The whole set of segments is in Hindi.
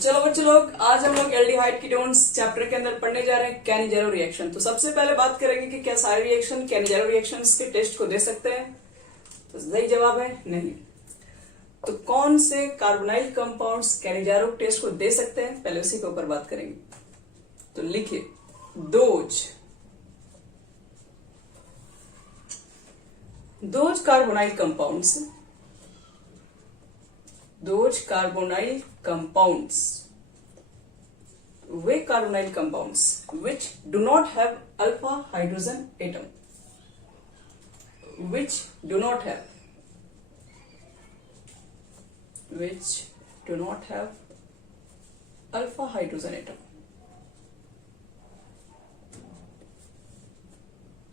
चलो बच्चे लोग, आज हम लोग एल्डिहाइड कीटोन्स चैप्टर के अंदर पढ़ने जा रहे हैं कैनिजेरो रिएक्शन। तो सबसे पहले बात करेंगे कि क्या सारे रिएक्शन कैनिजेरो रिएक्शंस के टेस्ट को दे सकते हैं। तो सही जवाब है नहीं। तो कौन से कार्बोनाइल कंपाउंड्स कैनिजेरो टेस्ट को दे सकते हैं, पहले उसी के ऊपर बात करेंगे। तो लिखिए, those carbonyl compounds way carbonyl compounds which do not have alpha hydrogen atom, which do not have alpha hydrogen atom।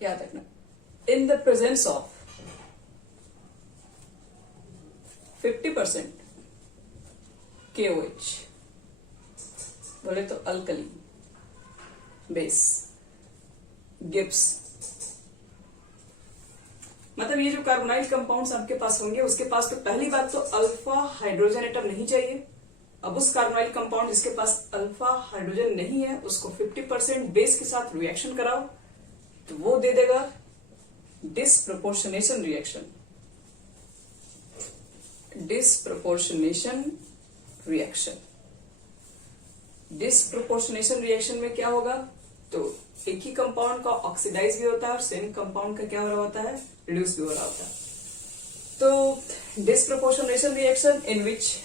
याद रखना, in the presence of 50% KOH, बोले तो अल्कली बेस गिब्स, मतलब ये जो कार्बोनाइल कंपाउंड्स आपके पास होंगे उसके पास तो पहली बात तो अल्फा हाइड्रोजन एटम नहीं चाहिए। अब उस कार्बोनाइल कंपाउंड जिसके पास अल्फा हाइड्रोजन नहीं है उसको 50% बेस के साथ रिएक्शन कराओ तो वो दे देगा डिसप्रोपोर्शनेशन रिएक्शन में क्या होगा, तो एक ही कंपाउंड का ऑक्सीडाइज भी होता है और सेम कंपाउंड का क्या हो रहा होता है, रिड्यूस भी हो रहा होता है। तो disproportionation reaction in which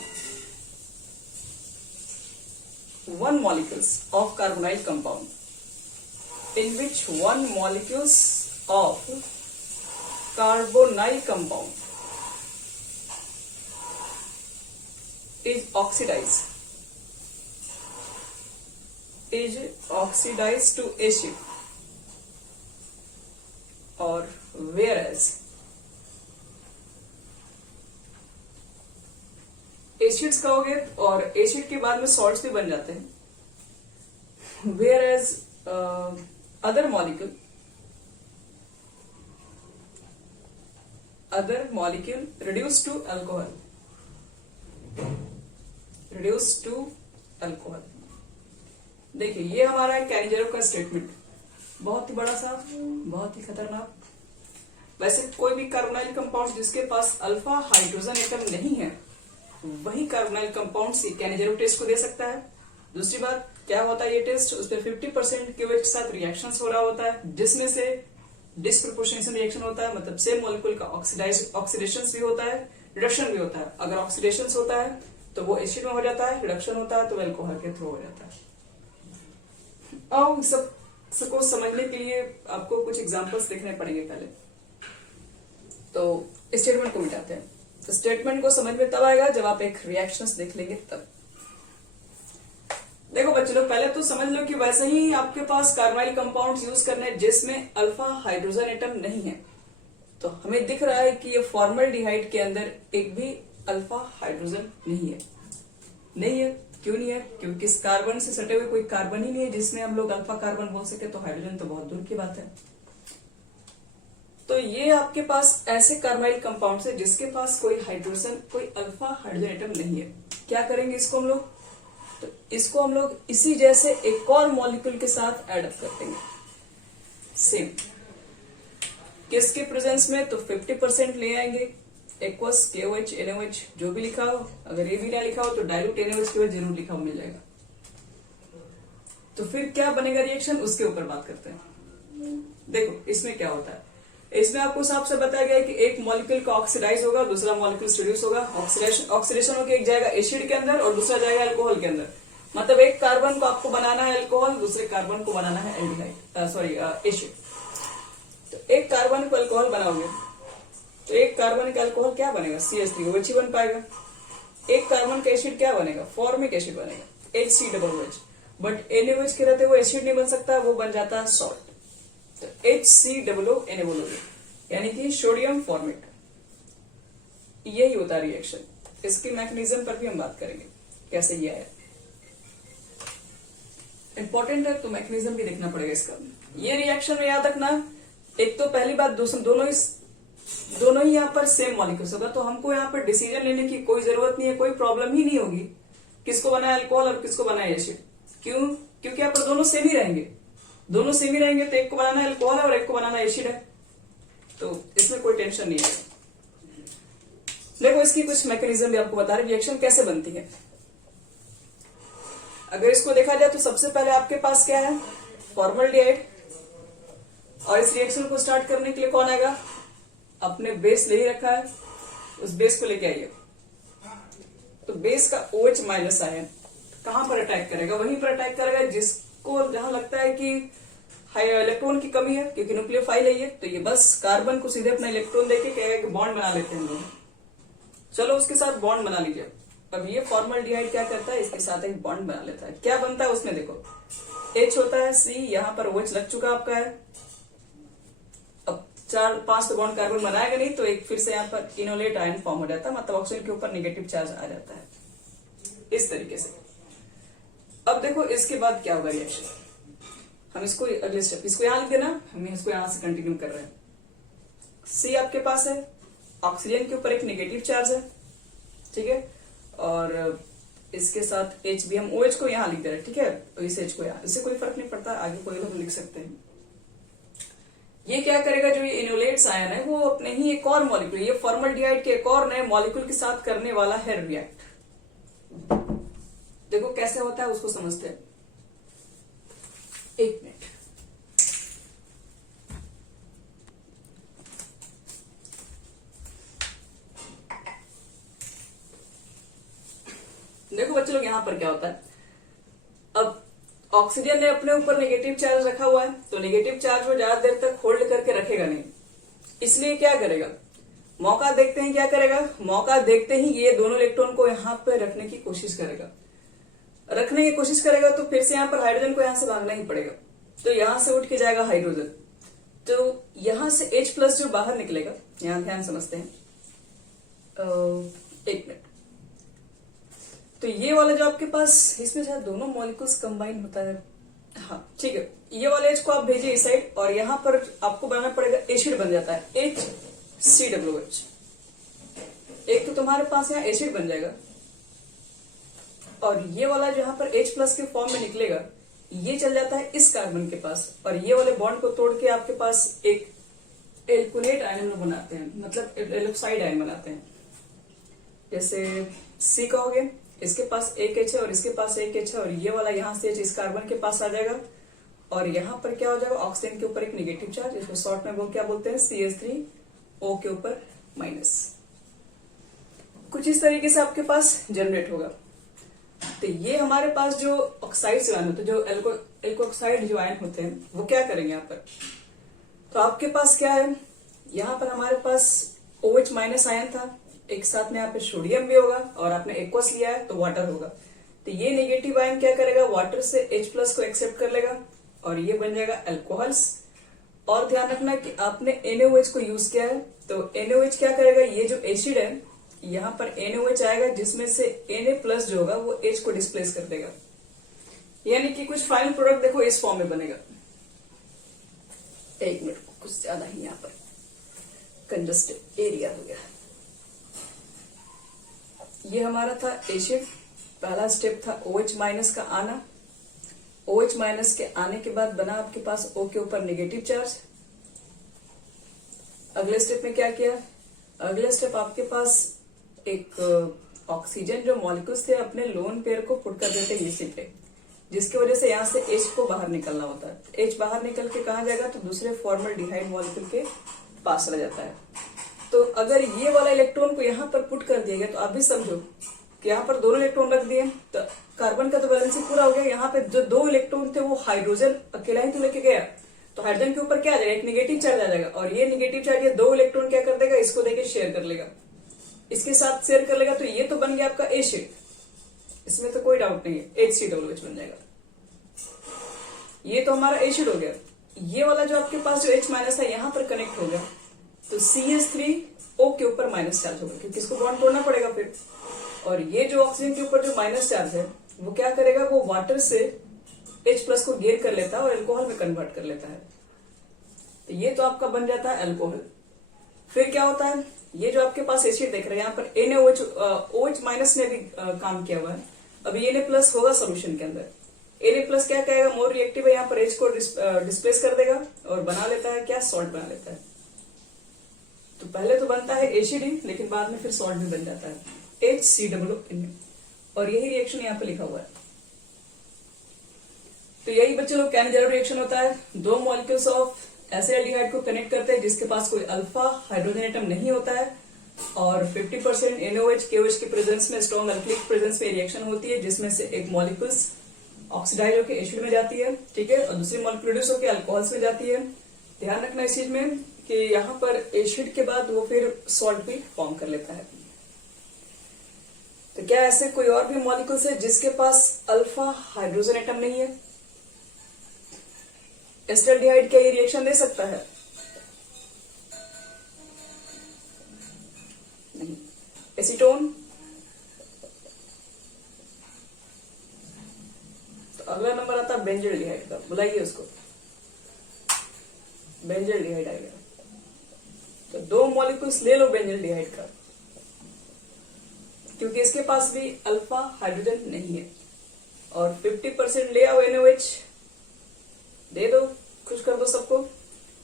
one molecules of carbonyl compound is oxidized to acid, or whereas acids कहोगे और एसिड के बाद में सॉल्ट्स भी बन जाते हैं, whereas other molecule reduced to alcohol। देखिए, ये हमारा कैनिजेरो का स्टेटमेंट बहुत ही बड़ा सा, बहुत ही खतरनाक। वैसे कोई भी कार्बोनाइल कंपाउंड जिसके पास अल्फा हाइड्रोजन एटम नहीं है वही कार्बोनाइल कंपाउंड कैनिजेरो टेस्ट को दे सकता है। दूसरी बात, क्या होता है ये टेस्ट, उस पर 50% के के साथ रिएक्शंस हो रहा होता है जिसमें से डिसप्रोपोर्शनेशन रिएक्शन होता है, मतलब सेम मॉलिक्यूल का ऑक्सीडेशन भी होता है, रिडक्शन भी होता है। अगर ऑक्सीडेशन होता है तो वो एसिड में हो जाता है, रिडक्शन होता है तो अल्कोहल के थ्रू हो जाता है। अब सबको समझने के लिए आपको कुछ एग्जांपल्स देखने पड़ेंगे पहले। तो स्टेटमेंट को मिटाते हैं। तो स्टेटमेंट को समझ में तब आएगा जब आप एक रिएक्शंस देख लेंगे तब। देखो बच्चे लोग, पहले तो समझ लो कि वैसे ही आपके पास कार्बोनाइल कंपाउंड्स यूज करने जिसमें अल्फा हाइड्रोजन एटम नहीं है। तो हमें दिख रहा है कि ये फॉर्मल्डिहाइड के अंदर एक भी अल्फा हाइड्रोजन नहीं है। क्यों नहीं है? क्योंकि इस कार्बन से सटे हुए कोई कार्बन ही नहीं है जिसमें हम लोग अल्फा कार्बन बोल सके, तो हाइड्रोजन तो बहुत दूर की बात है। तो ये आपके पास ऐसे कार्बोनाइल कंपाउंड है जिसके पास कोई अल्फा हाइड्रोजन एटम नहीं है। क्या करेंगे इसको हम लोग, तो इसको हम लोग इसी जैसे एक और मॉलिक्यूल के साथ एड अप कर देंगे सेम। किसके प्रेजेंस में, तो 50% ले आएंगे, एक्वस KOH NaOH जो भी लिखा हो। अगर ये भी ना लिखा हो तो डाइल्यूट NaOH केवल जरूर लिखा हो, मिल जाएगा। तो फिर क्या बनेगा रिएक्शन, उसके ऊपर बात करते हैं। देखो इसमें क्या होता है, इसमें आपको साफ से बताया गया है कि एक मॉलिक्यूल का ऑक्सीडाइज होगा, दूसरा मॉलिक्यूल रिड्यूस होगा। ऑक्सीडेशन होकर एक जाएगा एसिड के अंदर और दूसरा जाएगा अल्कोहल के अंदर। मतलब एक कार्बन को आपको बनाना है अल्कोहल, दूसरे कार्बन को बनाना है एसिड। तो एक कार्बन को अल्कोहल बनाओगे तो एक कार्बन का अल्कोहल क्या बनेगा, CH3OH ही बन पाएगा। एक कार्बन का एसिड क्या बनेगा, फॉर्मिक एसिड बनेगा, HCOOH। बट NaOH के रहते वो एसिड नहीं बन सकता, वो बन जाता है सॉल्ट। तो HCOO यानी कि सोडियम फॉर्मेट। यही होता है रिएक्शन। इसके मैकेनिज्म पर भी हम बात करेंगे कैसे ये आया, इंपॉर्टेंट है तो मैकेनिज्म भी देखना पड़ेगा इसका। ये रिएक्शन में याद रखना, एक तो पहली बात दोनों ही यहाँ पर सेम मॉलिक्यूल्स होगा, तो हमको यहाँ पर डिसीजन लेने की कोई जरूरत नहीं है, कोई प्रॉब्लम ही नहीं होगी। किसको बनाया अल्कोहल और किसको बनाया एसिड। क्यों? क्योंकि यहाँ पर दोनों सेम ही रहेंगे, दोनों सेम ही रहेंगे, तो एक को बनाना अल्कोहल है और एक को बनाना एसिड है, तो इसमें कोई टेंशन नहीं है। देखो इसकी कुछ मैकेनिज्म भी आपको बता रहे, रिएक्शन कैसे बनती है। अगर इसको देखा जाए तो सबसे पहले आपके पास क्या है, फॉर्मल्डिहाइड, और इस रिएक्शन को स्टार्ट करने के लिए कौन आएगा, अपने बेस ले ही रखा है, उस बेस को लेके आइए। तो बेस का OH माइनस आयन कहां पर अटैक करेगा, वहीं पर अटैक करेगा जिसको जहां लगता है कि इलेक्ट्रॉन की कमी है, क्योंकि न्यूक्लियोफाइल है ये, तो ये बस कार्बन को सीधे अपना इलेक्ट्रॉन देके कहेगा कि बॉन्ड बना लेते हैं लोग। चलो उसके साथ बॉन्ड बना लीजिए। अब ये फॉर्मल्डिहाइड क्या करता है, इसके साथ एक बॉन्ड बना लेता है। क्या बनता है उसमें, देखो H होता है C, यहाँ पर OH लग चुका आपका है। अब 4-5 तो बॉन्ड कार्बन बनाएगा नहीं, तो एक फिर से यहाँ पर इनोलेट आयन फॉर्म हो जाता है, मतलब ऑक्सीजन के ऊपर नेगेटिव चार्ज आ जाता है इस तरीके से। अब देखो इसके बाद क्या होगा रिएक्शन, हम इसको अगले स्टेप, इसको यहां लिख देना, हम इसको यहां से कंटिन्यू कर रहे हैं। C आपके पास है, ऑक्सीजन के ऊपर एक नेगेटिव चार्ज है, ठीक है, और इसके साथ H भी, हम OH को यहां लिख दे रहे हैं, ठीक है, तो इस H को यहां, इससे कोई फर्क नहीं पड़ता, आगे कोई लोग लिख सकते हैं। ये क्या करेगा, जो ये इनोलेट्स आयन है वो अपने ही एक और मॉलिक्यूल, ये फॉर्मल्डिहाइड के एक और नए मॉलिक्यूल के साथ करने वाला है रिएक्ट। देखो कैसे होता है उसको समझते हैं, एक मिनट। देखो बच्चे लोग यहां पर क्या होता है, अब ऑक्सीजन ने अपने ऊपर नेगेटिव चार्ज रखा हुआ है, तो नेगेटिव चार्ज वो ज्यादा देर तक होल्ड करके रखेगा नहीं, इसलिए क्या करेगा, मौका देखते हैं क्या करेगा, मौका देखते ही ये दोनों इलेक्ट्रॉन को यहां पर रखने की कोशिश करेगा, रखने की कोशिश करेगा, तो फिर से यहां पर हाइड्रोजन को यहां से भागना ही पड़ेगा, तो यहां से उठ के जाएगा हाइड्रोजन, तो यहां से H+ जो बाहर निकलेगा, यहां ध्यान समझते हैं, एक मिनट। तो ये वाला जो आपके पास, इसमें शायद दोनों मॉलिक्यूल्स कंबाइन होता है, हाँ ठीक है, ये वाले H को आप भेजिए इस साइड, और यहां पर आपको बनाना पड़ेगा एसिड बन जाता है HCOH। एक तो तुम्हारे पास यहाँ एसिड बन जाएगा, और ये वाला जो यहाँ पर H+ के फॉर्म में निकलेगा, ये चल जाता है इस कार्बन के पास, और ये वाले बॉन्ड को तोड़ के आपके पास एक एल्कोनेट आयन बनाते हैं, मतलब एल्कोसाइड आयन बनाते हैं। जैसे C कहोगे, इसके पास एक H है और इसके पास एक H है, और ये वाला यहाँ से H इस कार्बन के पास आ जाएगा, और यहाँ पर क्या हो जाएगा, ऑक्सीजन के ऊपर एक नेगेटिव चार्ज, इसको शॉर्ट में वो क्या बोलते हैं, CH3O के ऊपर माइनस। कुछ इस तरीके से आपके पास जनरेट होगा। तो ये हमारे पास जो ऑक्साइड आयन होते हैं, जो एल्कोक्साइड जो आयन होते हैं, वो क्या करेंगे यहाँ पर, तो आपके पास क्या है, यहाँ पर हमारे पास OH माइनस आयन था, एक साथ में यहाँ पे सोडियम भी होगा, और आपने एक्वस लिया है तो वाटर होगा, तो ये नेगेटिव आयन क्या करेगा, वाटर से H+ को एक्सेप्ट कर लेगा, और ये बन जाएगा अल्कोहल्स। और ध्यान रखना कि आपने NaOH को यूज किया है, तो NaOH क्या करेगा, ये जो एसिड है यहाँ पर NaOH आएगा, जिसमें से Na+ जो होगा वो H को डिस्प्लेस कर देगा, यानी कि कुछ फाइनल प्रोडक्ट देखो इस फॉर्म में बनेगा। एक मिनट, कुछ ज्यादा ही यहाँ पर कंजस्टेड एरिया हो गया। ये हमारा था एसिड, पहला स्टेप था OH माइनस का आना, OH माइनस के आने के बाद बना आपके पास O के ऊपर नेगेटिव चार्ज। अगले स्टेप में क्या किया, अगले स्टेप आपके पास एक ऑक्सीजन जो मॉलिक्यूल्स थे अपने लोन पेयर को पुट कर देते हैं इसी पे, जिसकी वजह से यहाँ से H को बाहर निकलना होता है। H बाहर निकल के कहाँ जाएगा, तो दूसरे फॉर्मल्डिहाइड मॉलिक्यूल के पास रह जाता है। तो अगर ये वाला इलेक्ट्रॉन को यहाँ पर पुट कर दिया गया, तो आप भी समझो कि यहाँ पर दोनों इलेक्ट्रॉन रख दिए, तो कार्बन का तो बैलेंसिंग पूरा हो गया। यहाँ पे जो 2 इलेक्ट्रॉन थे वो हाइड्रोजन अकेला ही तो लेके गया, तो हाइड्रोजन के ऊपर क्या आ जाएगा, एक नेगेटिव चार्ज आ जाएगा, और ये नेगेटिव चार्ज ये 2 इलेक्ट्रॉन क्या कर देगा, इसको देके शेयर कर लेगा, इसके साथ शेयर कर लेगा, तो ये तो बन गया आपका एसिड, इसमें तो कोई डाउट नहीं है, HCOH बन जाएगा। ये तो हमारा एसिड हो गया। ये वाला जो आपके पास जो H माइनस है यहाँ पर कनेक्ट हो गया, तो CH3O के ऊपर माइनस चार्ज होगा, क्योंकि इसको बॉन्ड तोड़ना पड़ेगा फिर। और ये जो ऑक्सीजन के ऊपर जो माइनस चार्ज है वो क्या करेगा, वो वाटर से H+ को गेन कर लेता है और अल्कोहल में कन्वर्ट कर लेता है, तो ये तो आपका बन जाता है अल्कोहल। फिर क्या होता है, ये जो आपके पास एसिड देख रहे हैं यहाँ पर NaOH OH माइनस ने भी काम किया हुआ है, अभी Na प्लस होगा सोल्यूशन के अंदर। Na प्लस क्या कहेगा, मोर रिएक्टिव है, यहाँ पर H को डिस्प्लेस कर देगा और बना लेता है क्या, सॉल्ट बना लेता है। तो पहले तो बनता है एसिड ही, लेकिन बाद में फिर सॉल्ट भी बन जाता है HCOO। और यही रिएक्शन यहाँ पे लिखा हुआ है। तो यही बच्चे लोग कैन-ज़ेरो रिएक्शन होता है। दो मॉलिक्यूल्स ऑफ एसिडाल्डिहाइड को कनेक्ट करते हैं जिसके पास कोई अल्फा हाइड्रोजन एटम नहीं होता है, और 50% NaOH KOH के प्रेजेंस में, स्ट्रॉन्ग अल्कलिक प्रेजेंस में रिएक्शन होती है, जिसमें से एक मॉलिक्यूल्स ऑक्सीडाइज होकर एसिड में जाती है, ठीक है, और दूसरी मॉलिक्यूल रिड्यूस होकर अल्कोहल्स में जाती है। ध्यान रखना इस चीज में कि यहाँ पर एसिड के बाद वो फिर सॉल्ट भी फॉर्म कर लेता है। तो क्या ऐसे कोई और भी मॉलिक्यूल्स है जिसके पास अल्फा हाइड्रोजन एटम नहीं है? एसिडाल्डिहाइड क्या ये रिएक्शन दे सकता है? नहीं। एसीटोन? तो अगला नंबर आता है बेंजल्डिहाइड का, बुलाइए उसको। बेंजल्डिहाइड आएगा। तो दो मॉलिक्यूल्स ले लो बेंजल्डिहाइड का, क्योंकि इसके पास भी अल्फा हाइड्रोजन नहीं है, और 50% ले आओ NaOH, दे दो, खुश कर दो सबको।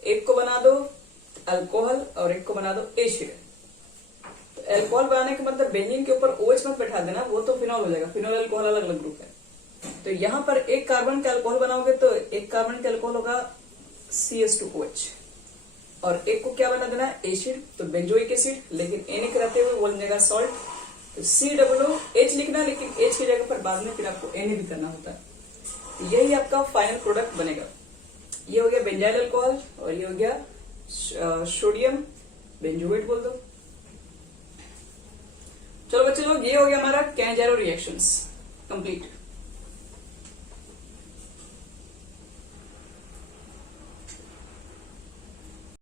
एक को बना दो अल्कोहल और एक को बना दो एसिड। तो अल्कोहल बनाने का मतलब बेंजीन के ऊपर OH मत बैठा देना, वो तो फिनॉल हो जाएगा। फिनॉल अल्कोहल अलग अलग ग्रुप है। तो यहां पर एक कार्बन के अल्कोहल बनाओगे तो एक कार्बन के अल्कोहल होगा CH2OH, और एक को क्या बना देना है, एसिड, तो बेंजोइक एसिड, लेकिन Na के रहते हुए वो बन जाएगा सॉल्ट। तो COOH लिखना, लेकिन H की जगह पर बाद में फिर आपको Na भी करना होता है। तो यही आपका फाइनल प्रोडक्ट बनेगा। ये हो गया बेंजाइल अल्कोहल और ये हो गया सोडियम बेंजोएट बोल दो। चलो बच्चे लोग, ये हो गया हमारा कैन-ज़ेरो रिएक्शंस कंप्लीट।